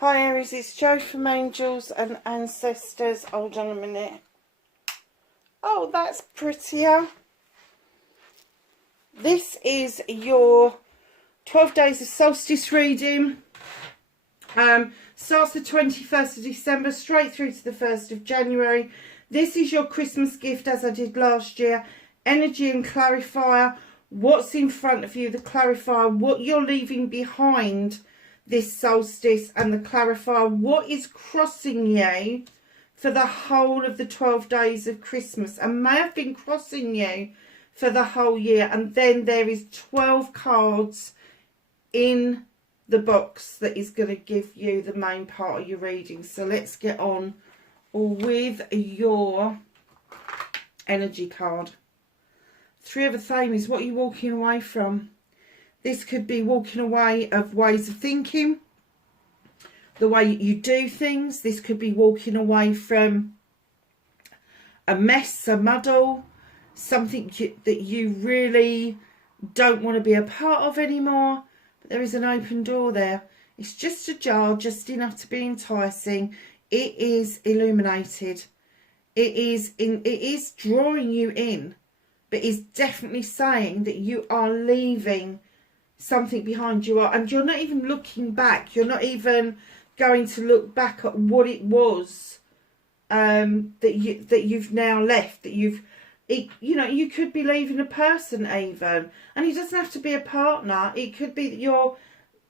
Hi Aries, it's Jo from Angels and Ancestors. Hold on a minute. Oh, that's prettier. This is your 12 days of solstice reading. Starts the 21st of December straight through to the 1st of January. This is your Christmas gift, as I did last year. Energy and clarifier. What's in front of you, the clarifier, what you're leaving behind this solstice, and the clarifier, what is crossing you for the whole of the 12 days of Christmas and may have been crossing you for the whole year. And then there is 12 cards in the box that is going to give you the main part of your reading. So let's get on with your energy card. Three of the Thames. What are you walking away from? This could be walking away of ways of thinking, the way you do things. This could be walking away from a mess, a muddle, something that you really don't want to be a part of anymore. But there is an open door there. It's just ajar, just enough to be enticing. It is illuminated. It is drawing you in, but it's definitely saying that you are leaving something behind you, and you're not even looking back. You're not even going to look back at what it was that you've now left. That you know, you could be leaving a person even, and it doesn't have to be a partner. It could be that you're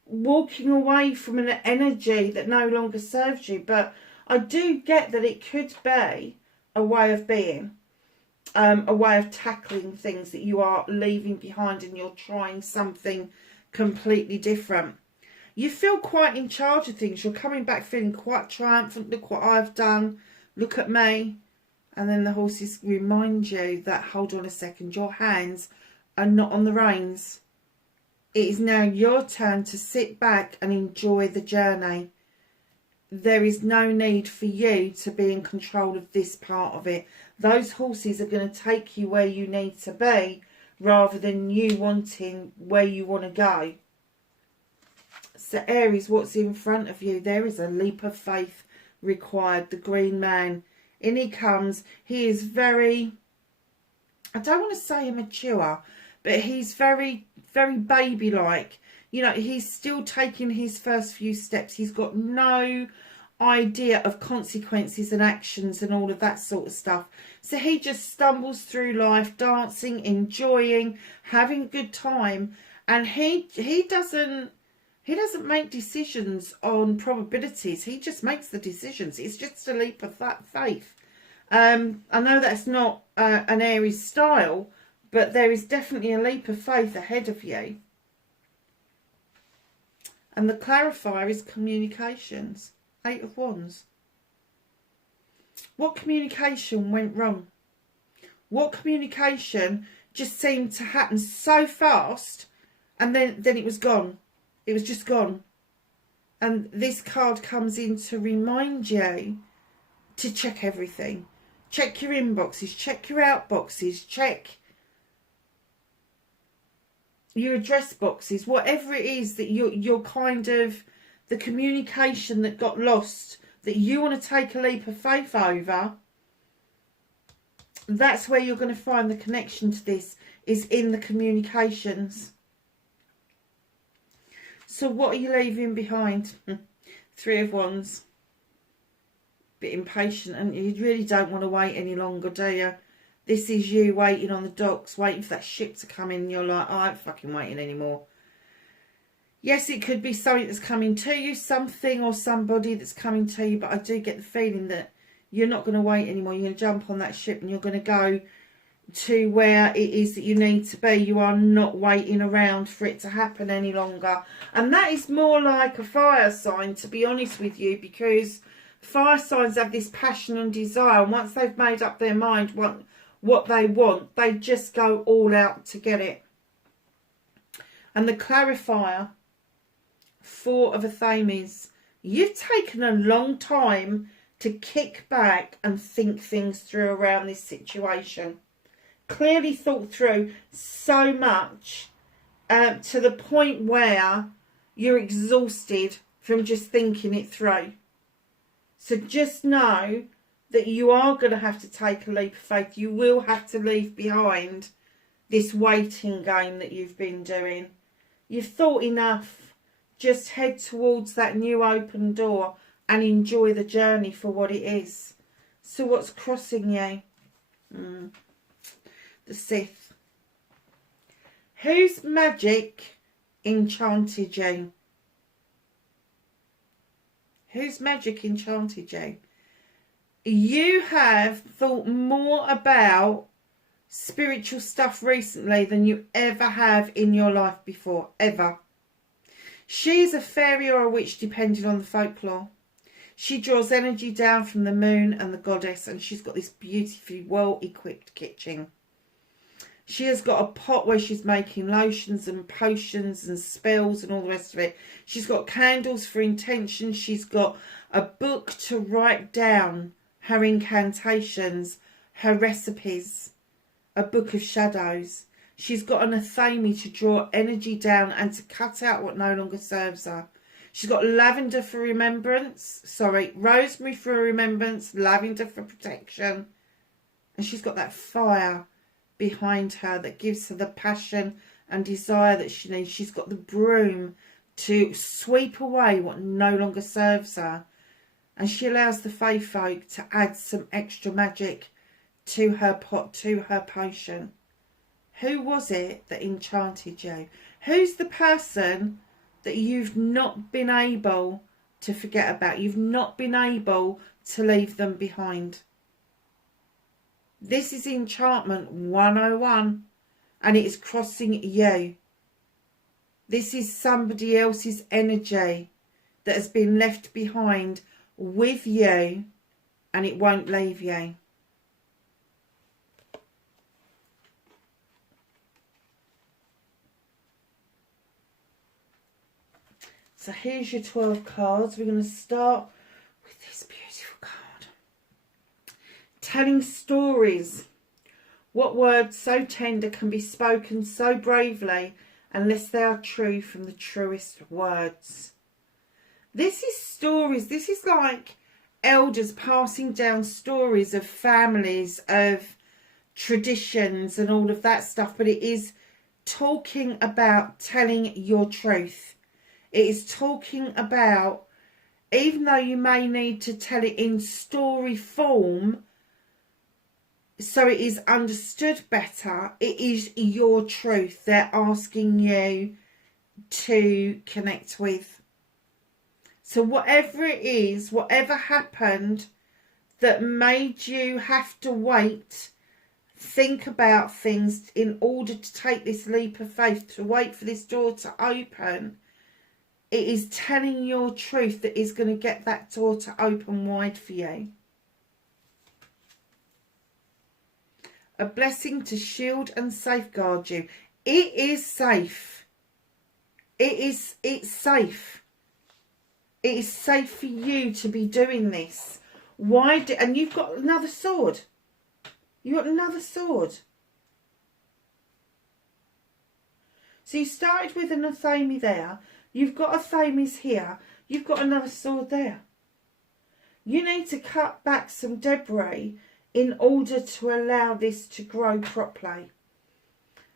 walking away from an energy that no longer serves you. But I do get that it could be a way of being, a way of tackling things that you are leaving behind, and you're trying something completely different. You feel quite in charge of things. You're coming back feeling quite triumphant. Look what I've done. Look at me. And then the horses remind you that, hold on a second, your hands are not on the reins. It is now your turn to sit back and enjoy the journey. There is no need for you to be in control of this part of it. Those horses are going to take you where you need to be, rather than you wanting where you want to go. So Aries, what's in front of you? There is a leap of faith required. The green man. In he comes. He is very, I don't want to say immature, but he's very, very baby-like. You know, he's still taking his first few steps. He's got no idea of consequences and actions and all of that sort of stuff. So he just stumbles through life, dancing, enjoying, having a good time. And he doesn't make decisions on probabilities. He just makes the decisions. It's just a leap of that faith. I know that's not an Aries style, but there is definitely a leap of faith ahead of you. And the clarifier is communications. 8 of Wands. What communication went wrong? What communication just seemed to happen so fast, and then it was gone. It was just gone. And this card comes in to remind you to check everything. Check your inboxes, check your outboxes, check your address boxes, whatever it is that you're kind of, the communication that got lost, that you want to take a leap of faith over. That's where you're going to find the connection to this, is in the communications. So what are you leaving behind? 3 of Wands. Bit impatient, and you really don't want to wait any longer, do you? This is you waiting on the docks, waiting for that ship to come in, and you're like, oh, I ain't fucking waiting anymore. Yes, it could be something that's coming to you, something or somebody that's coming to you, but I do get the feeling that you're not going to wait anymore. You're going to jump on that ship and you're going to go to where it is that you need to be. You are not waiting around for it to happen any longer. And that is more like a fire sign, to be honest with you, because fire signs have this passion and desire, and once they've made up their mind what they want, they just go all out to get it. And the clarifier, 4 of Thames. You've taken a long time to kick back and think things through around this situation. Clearly thought through so much to the point where you're exhausted from just thinking it through. So just know that you are going to have to take a leap of faith. You will have to leave behind this waiting game that you've been doing. You've thought enough. Just head towards that new open door and enjoy the journey for what it is. So what's crossing you? The Sith. Whose magic enchanted you? Whose magic enchanted you? You have thought more about spiritual stuff recently than you ever have in your life before, ever. She is a fairy or a witch depending on the folklore. She draws energy down from the moon and the goddess, and she's got this beautifully well-equipped kitchen. She has got a pot where she's making lotions and potions and spells and all the rest of it. She's got candles for intentions. She's got a book to write down her incantations, her recipes, a book of shadows. She's got an athame to draw energy down and to cut out what no longer serves her. She's got lavender for remembrance. Sorry, rosemary for remembrance, lavender for protection. And she's got that fire behind her that gives her the passion and desire that she needs. She's got the broom to sweep away what no longer serves her. And she allows the fae folk to add some extra magic to her pot, to her potion. Who was it that enchanted you? Who's the person that you've not been able to forget about? You've not been able to leave them behind. This is Enchantment 101, and it is crossing you. This is somebody else's energy that has been left behind with you, and it won't leave you. So here's your 12 cards. We're going to start with this beautiful card. Telling stories. What words so tender can be spoken so bravely unless they are true from the truest words? This is stories. This is like elders passing down stories of families, of traditions and all of that stuff. But it is talking about telling your truth. It is talking about, even though you may need to tell it in story form so it is understood better, it is your truth they're asking you to connect with. So whatever it is, whatever happened that made you have to wait, think about things in order to take this leap of faith, to wait for this door to open, it is telling your truth that is going to get that door to open wide for you. A blessing to shield and safeguard you. It is safe. It's safe. It is safe for you to be doing this. And you've got another sword. You've got another sword. So you started with an athame there. You've got athames here. You've got another sword there. You need to cut back some debris in order to allow this to grow properly.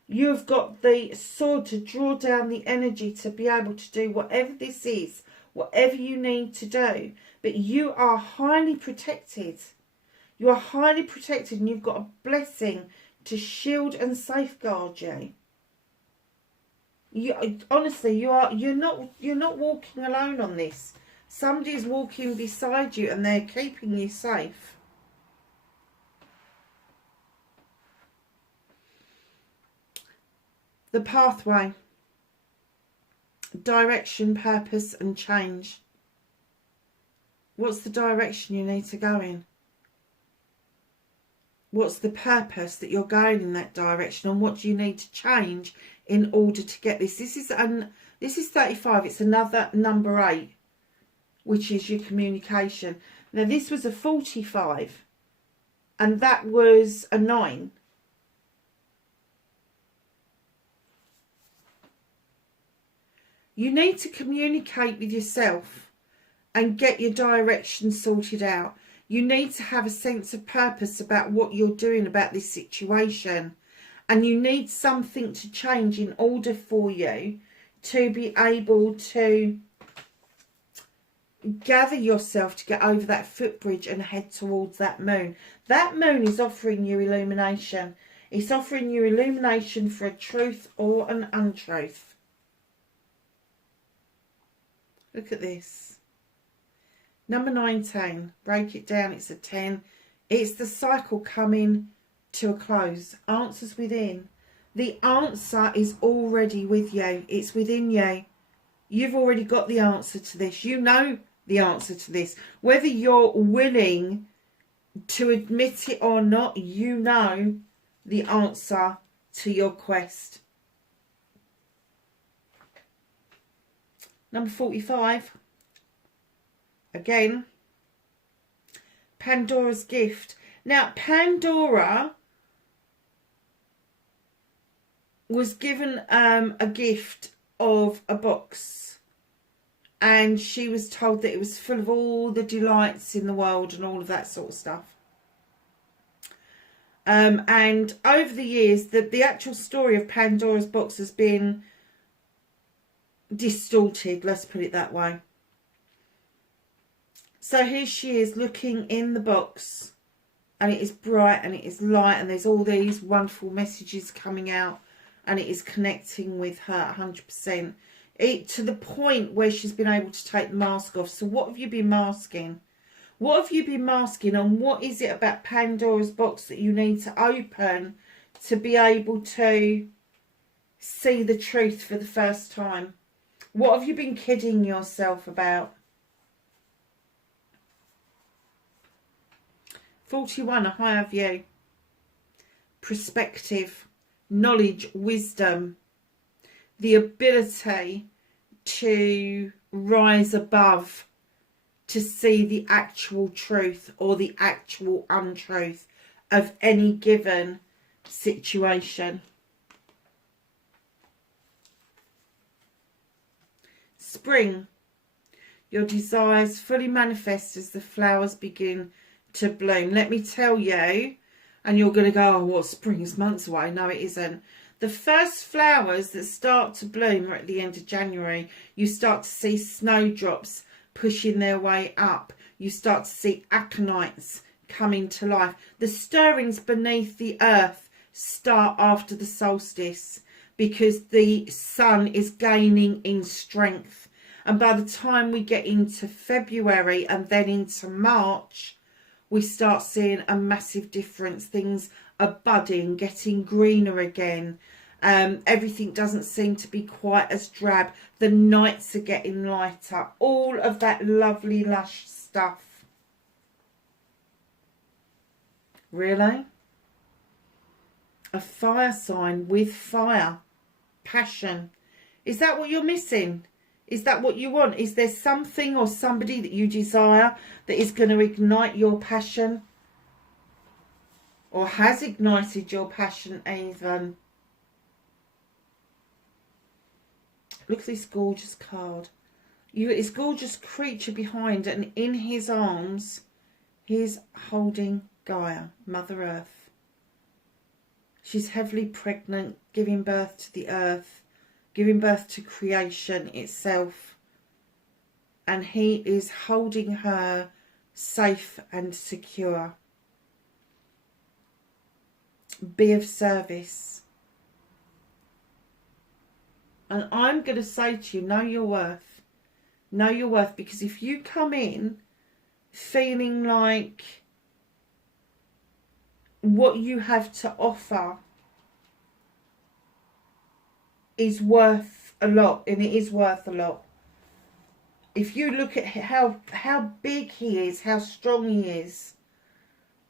You've got the sword to draw down the energy to be able to do whatever this is, whatever you need to do. But you are highly protected. You are highly protected, and you've got a blessing to shield and safeguard you. Honestly, you're not walking alone on this. Somebody's walking beside you and they're keeping you safe. The pathway. Direction, purpose and change. What's the direction you need to go in? What's the purpose that you're going in that direction, and what do you need to change in order to get this? This is 35. It's another number 8, which is your communication. Now this was a 45, and that was a 9. You need to communicate with yourself. and get your direction sorted out. You need to have a sense of purpose about what you're doing about this situation. And you need something to change in order for you to be able to gather yourself to get over that footbridge and head towards that moon. That moon is offering you illumination. It's offering you illumination for a truth or an untruth. Look at this. Number 19. Break it down. It's a 10. It's the cycle coming to a close. Answers within. The answer is already with you. It's within you. You've already got the answer to this. You know the answer to this. Whether you're willing to admit it or not, you know the answer to your quest. Number 45. Again, Pandora's gift. Now, Pandora was given a gift of a box, and she was told that it was full of all the delights in the world and all of that sort of stuff. And over the years, the actual story of Pandora's box has been distorted, let's put it that way. So here she is looking in the box, and it is bright and it is light, and there's all these wonderful messages coming out, and it is connecting with her 100%. To the point where she's been able to take the mask off. So what have you been masking? What have you been masking, and what is it about Pandora's box that you need to open to be able to see the truth for the first time? What have you been kidding yourself about? 41, a higher view. Perspective, knowledge, wisdom, the ability to rise above, to see the actual truth or the actual untruth of any given situation. Spring, your desires fully manifest as the flowers begin to bloom. Let me tell you, and you're going to go, oh, what, spring is months away. No, it isn't. The first flowers that start to bloom are at the end of January. You start to see snowdrops pushing their way up. You start to see aconites coming to life. The stirrings beneath the earth start after the solstice, because the sun is gaining in strength. And by the time we get into February and then into March, we start seeing a massive difference. Things are budding, getting greener again. Everything doesn't seem to be quite as drab. The nights are getting lighter. All of that lovely, lush stuff. Really? A fire sign with fire. Passion. Is that what you're missing? Is that what you want? Is there something or somebody that you desire that is going to ignite your passion? Or has ignited your passion even? Look at this gorgeous card. This gorgeous creature behind, and in his arms, he's holding Gaia, Mother Earth. She's heavily pregnant, giving birth to the earth, giving birth to creation itself. And he is holding her safe and secure. Be of service. And I'm going to say to you, know your worth. Know your worth, because if you come in feeling like what you have to offer is worth a lot, and it is worth a lot. If you look at how big he is, how strong he is,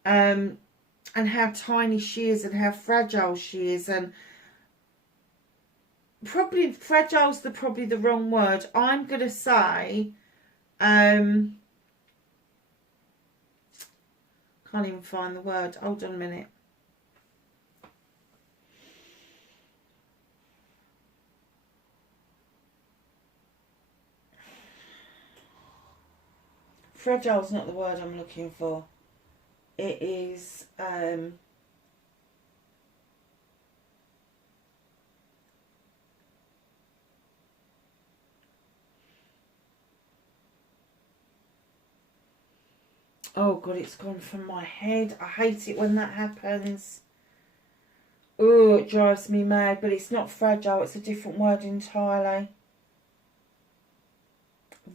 and how tiny she is, and how fragile she is, and probably fragile's probably the wrong word. I'm gonna say, can't even find the word. Hold on a minute. Fragile is not the word I'm looking for. It is... oh God, it's gone from my head. I hate it when that happens. Oh, it drives me mad. But it's not fragile. It's a different word entirely.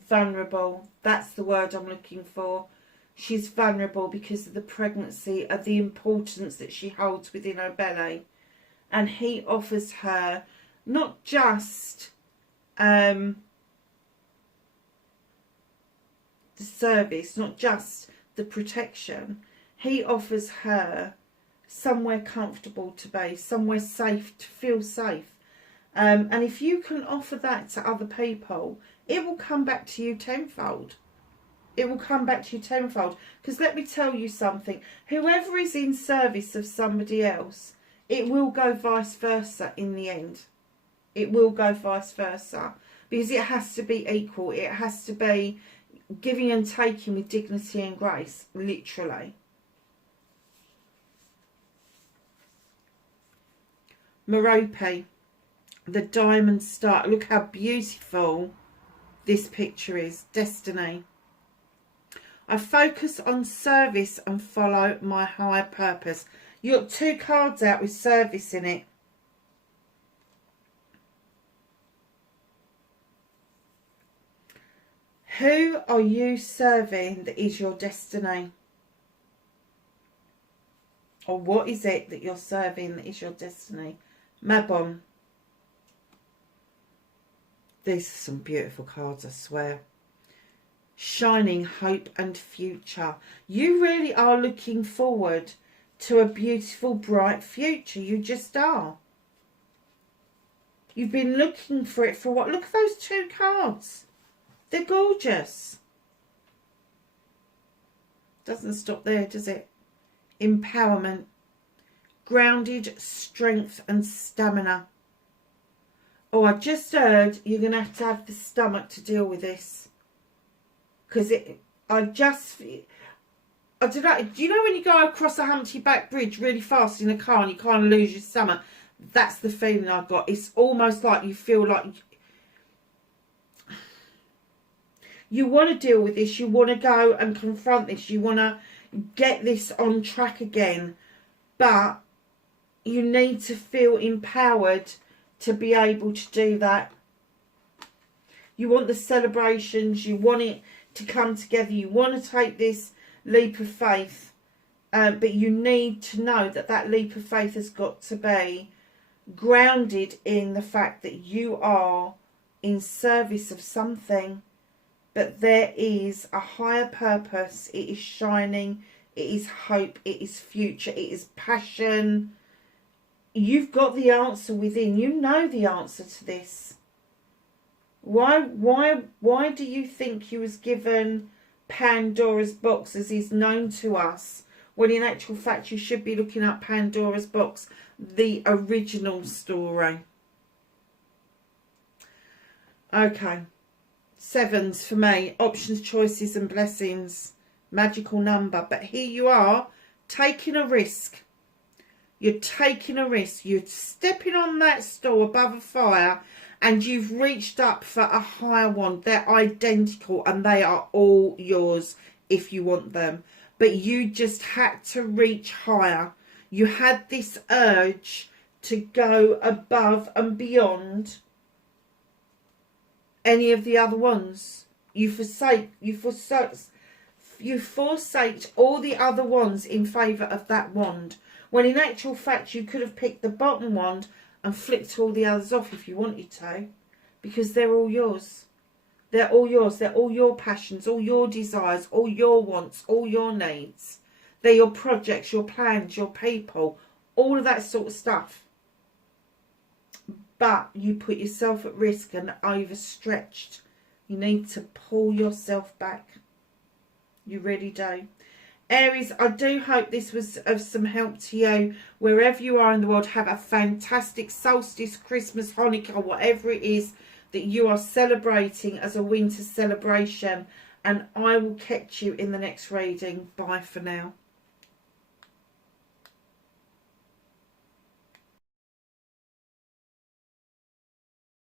Vulnerable. That's the word I'm looking for. She's vulnerable because of the pregnancy, of the importance that she holds within her belly. And he offers her not just the service, not just the protection. He offers her somewhere comfortable to be, somewhere safe, to feel safe. And if you can offer that to other people, it will come back to you tenfold. It will come back to you tenfold. Because let me tell you something. Whoever is in service of somebody else, it will go vice versa in the end. It will go vice versa. Because it has to be equal. It has to be giving and taking with dignity and grace. Literally. Merope. The diamond star. Look how beautiful this picture is. Destiny. I focus on service and follow my higher purpose. You got 2 cards out with service in it. Who are you serving that is your destiny? Or what is it that you're serving that is your destiny? Mabon. These are some beautiful cards, I swear. Shining hope and future. You really are looking forward to a beautiful, bright future. You just are. You've been looking for it for what? Look at those 2 cards. They're gorgeous. Doesn't stop there, does it? Empowerment. Grounded strength and stamina. Oh, I just heard you're going to have the stomach to deal with this. Because I don't know, do you know when you go across a Humpty Back Bridge really fast in a car and you kind of lose your stomach? That's the feeling I've got. It's almost like you feel like you want to deal with this. You want to go and confront this. You want to get this on track again. But you need to feel empowered to be able to do that. You want the celebrations. You want it to come together. You want to take this leap of faith. But you need to know that that leap of faith has got to be grounded in the fact that you are in service of something. But there is a higher purpose. It is shining. It is hope. It is future. It is passion. You've got the answer within. You know the answer to this. Why do you think you was given Pandora's box as is known to us, when in actual fact you should be looking up Pandora's box, the original story? Okay. 7s for me. Options, choices and blessings. Magical number. But here you are, taking a risk. You're taking a risk. You're stepping on that stool above a fire and you've reached up for a higher one. They're identical and they are all yours if you want them. But you just had to reach higher. You had this urge to go above and beyond any of the other ones. You forsaked all the other ones in favour of that wand. When in actual fact you could have picked the bottom wand and flicked all the others off if you wanted to. Because they're all yours. They're all yours. They're all your passions, all your desires, all your wants, all your needs. They're your projects, your plans, your people, all of that sort of stuff. But you put yourself at risk and overstretched. You need to pull yourself back. You really do. Aries, I do hope this was of some help to you. Wherever you are in the world, have a fantastic solstice, Christmas, Hanukkah, whatever it is that you are celebrating as a winter celebration. and I will catch you in the next reading. Bye for now.